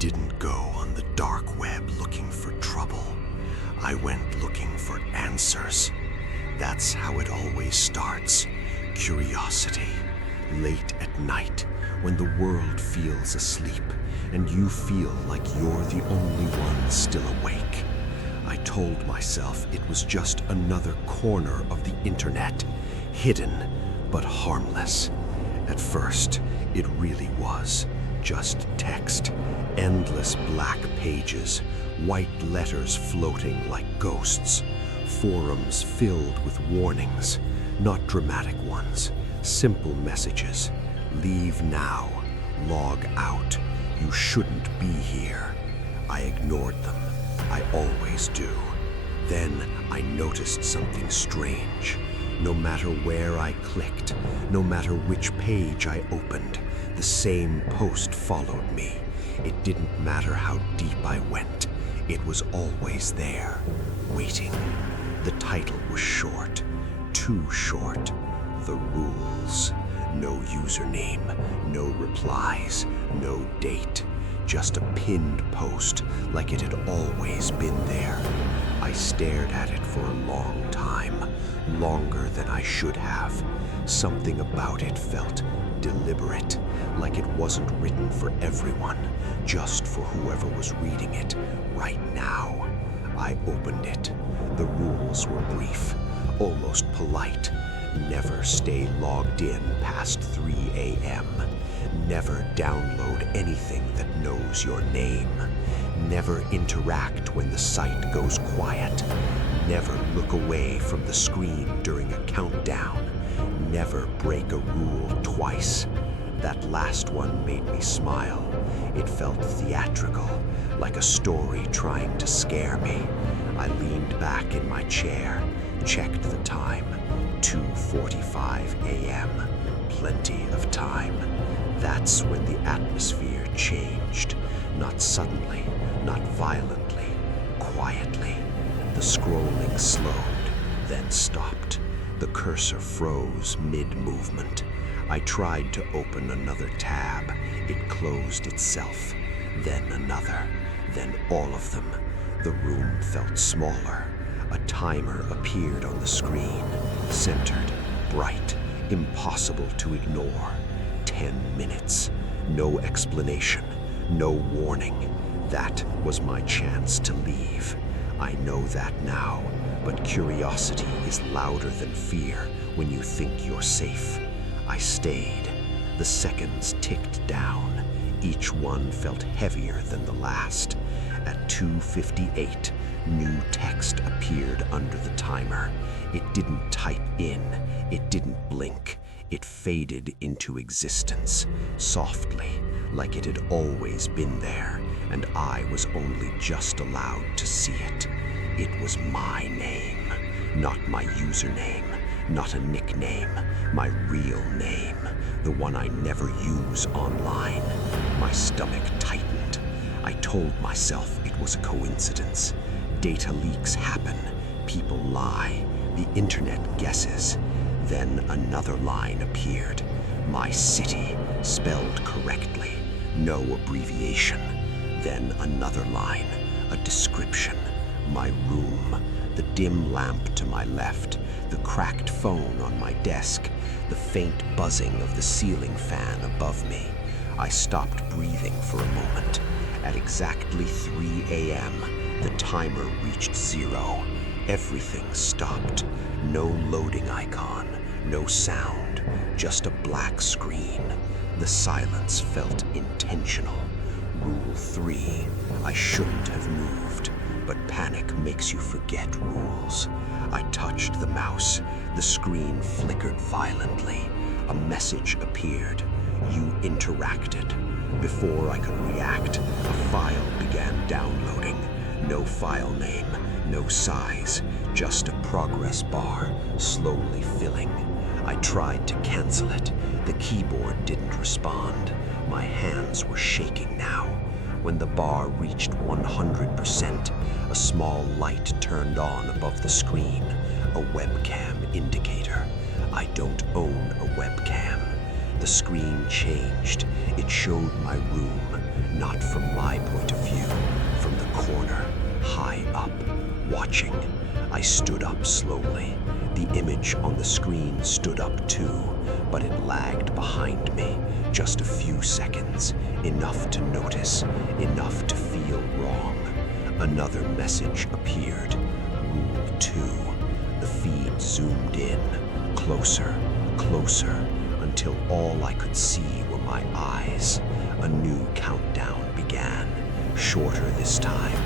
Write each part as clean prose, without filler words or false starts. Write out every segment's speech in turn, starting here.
didn't go on the dark web looking for trouble. I went looking for answers. That's how it always starts. Curiosity. Late at night, when the world feels asleep and you feel like you're the only one still awake. I told myself it was just another corner of the internet, hidden but harmless. At first, it really was just text, endless black pages, white letters floating like ghosts, forums filled with warnings, not dramatic ones, simple messages. Leave now, log out, you shouldn't be here. I ignored them. I always do. Then I noticed something strange. No matter where I clicked, no matter which page I opened, the same post followed me. It didn't matter how deep I went. It was always there, waiting. The title was short, too short. The rules. No username, no replies, no date. Just a pinned post, like it had always been there. I stared at it for a long time, longer than I should have. Something about it felt deliberate, like it wasn't written for everyone, just for whoever was reading it right now. I opened it. The rules were brief, almost polite. Never stay logged in past 3 a.m. Never download anything that knows your name. Never interact when the site goes quiet. Never look away from the screen during a countdown. Never break a rule twice. That last one made me smile. It felt theatrical, like a story trying to scare me. I leaned back in my chair, checked the time. 2:45 a.m. Plenty of time. That's when the atmosphere changed. Not suddenly, not violently, quietly. The scrolling slowed, then stopped. The cursor froze mid-movement. I tried to open another tab. It closed itself. Then another. Then all of them. The room felt smaller. A timer appeared on the screen, centered, bright, impossible to ignore. 10 minutes. No explanation, no warning. That was my chance to leave. I know that now, but curiosity is louder than fear when you think you're safe. I stayed. The seconds ticked down. Each one felt heavier than the last. At 2:58, new text appeared under the timer. It didn't type in, it didn't blink. It faded into existence, softly, like it had always been there, and I was only just allowed to see it. It was my name, not my username, not a nickname, my real name, the one I never use online. My stomach tightened. I told myself it was a coincidence. Data leaks happen, people lie, the internet guesses. Then another line appeared. My city, spelled correctly, no abbreviation. Then another line, a description. My room, the dim lamp to my left, the cracked phone on my desk, the faint buzzing of the ceiling fan above me. I stopped breathing for a moment. At exactly 3 a.m., the timer reached 0. Everything stopped. No loading icon, no sound, just a black screen. The silence felt intentional. Rule 3, I shouldn't have moved, but panic makes you forget rules. I touched the mouse. The screen flickered violently. A message appeared. You interacted. Before I could react, a file began downloading. No file name, no size, just a progress bar, slowly filling. I tried to cancel it. The keyboard didn't respond. My hands were shaking now. When the bar reached 100%, a small light turned on above the screen, a webcam indicator. I don't own a webcam. The screen changed. It showed my room, not from my point watching. I stood up slowly. The image on the screen stood up too, but it lagged behind me. Just a few seconds, enough to notice, enough to feel wrong. Another message appeared. Rule 2. The feed zoomed in, closer, closer, until all I could see were my eyes. A new countdown began, shorter this time.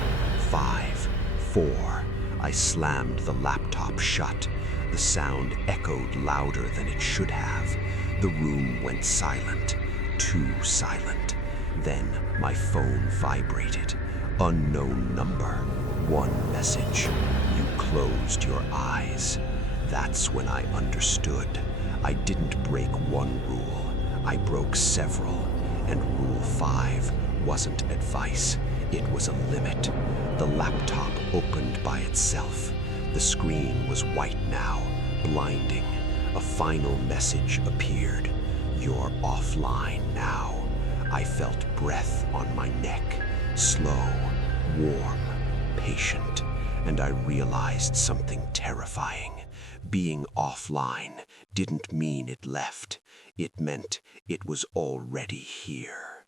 5, 4. I slammed the laptop shut. The sound echoed louder than it should have. The room went silent, too silent. Then my phone vibrated. Unknown number. One message. You closed your eyes. That's when I understood. I didn't break one rule. I broke several. And Rule 5 wasn't advice. It was a limit. The laptop opened by itself. The screen was white now, blinding. A final message appeared. You're offline now. I felt breath on my neck, slow, warm, patient, and I realized something terrifying. Being offline didn't mean it left. It meant it was already here.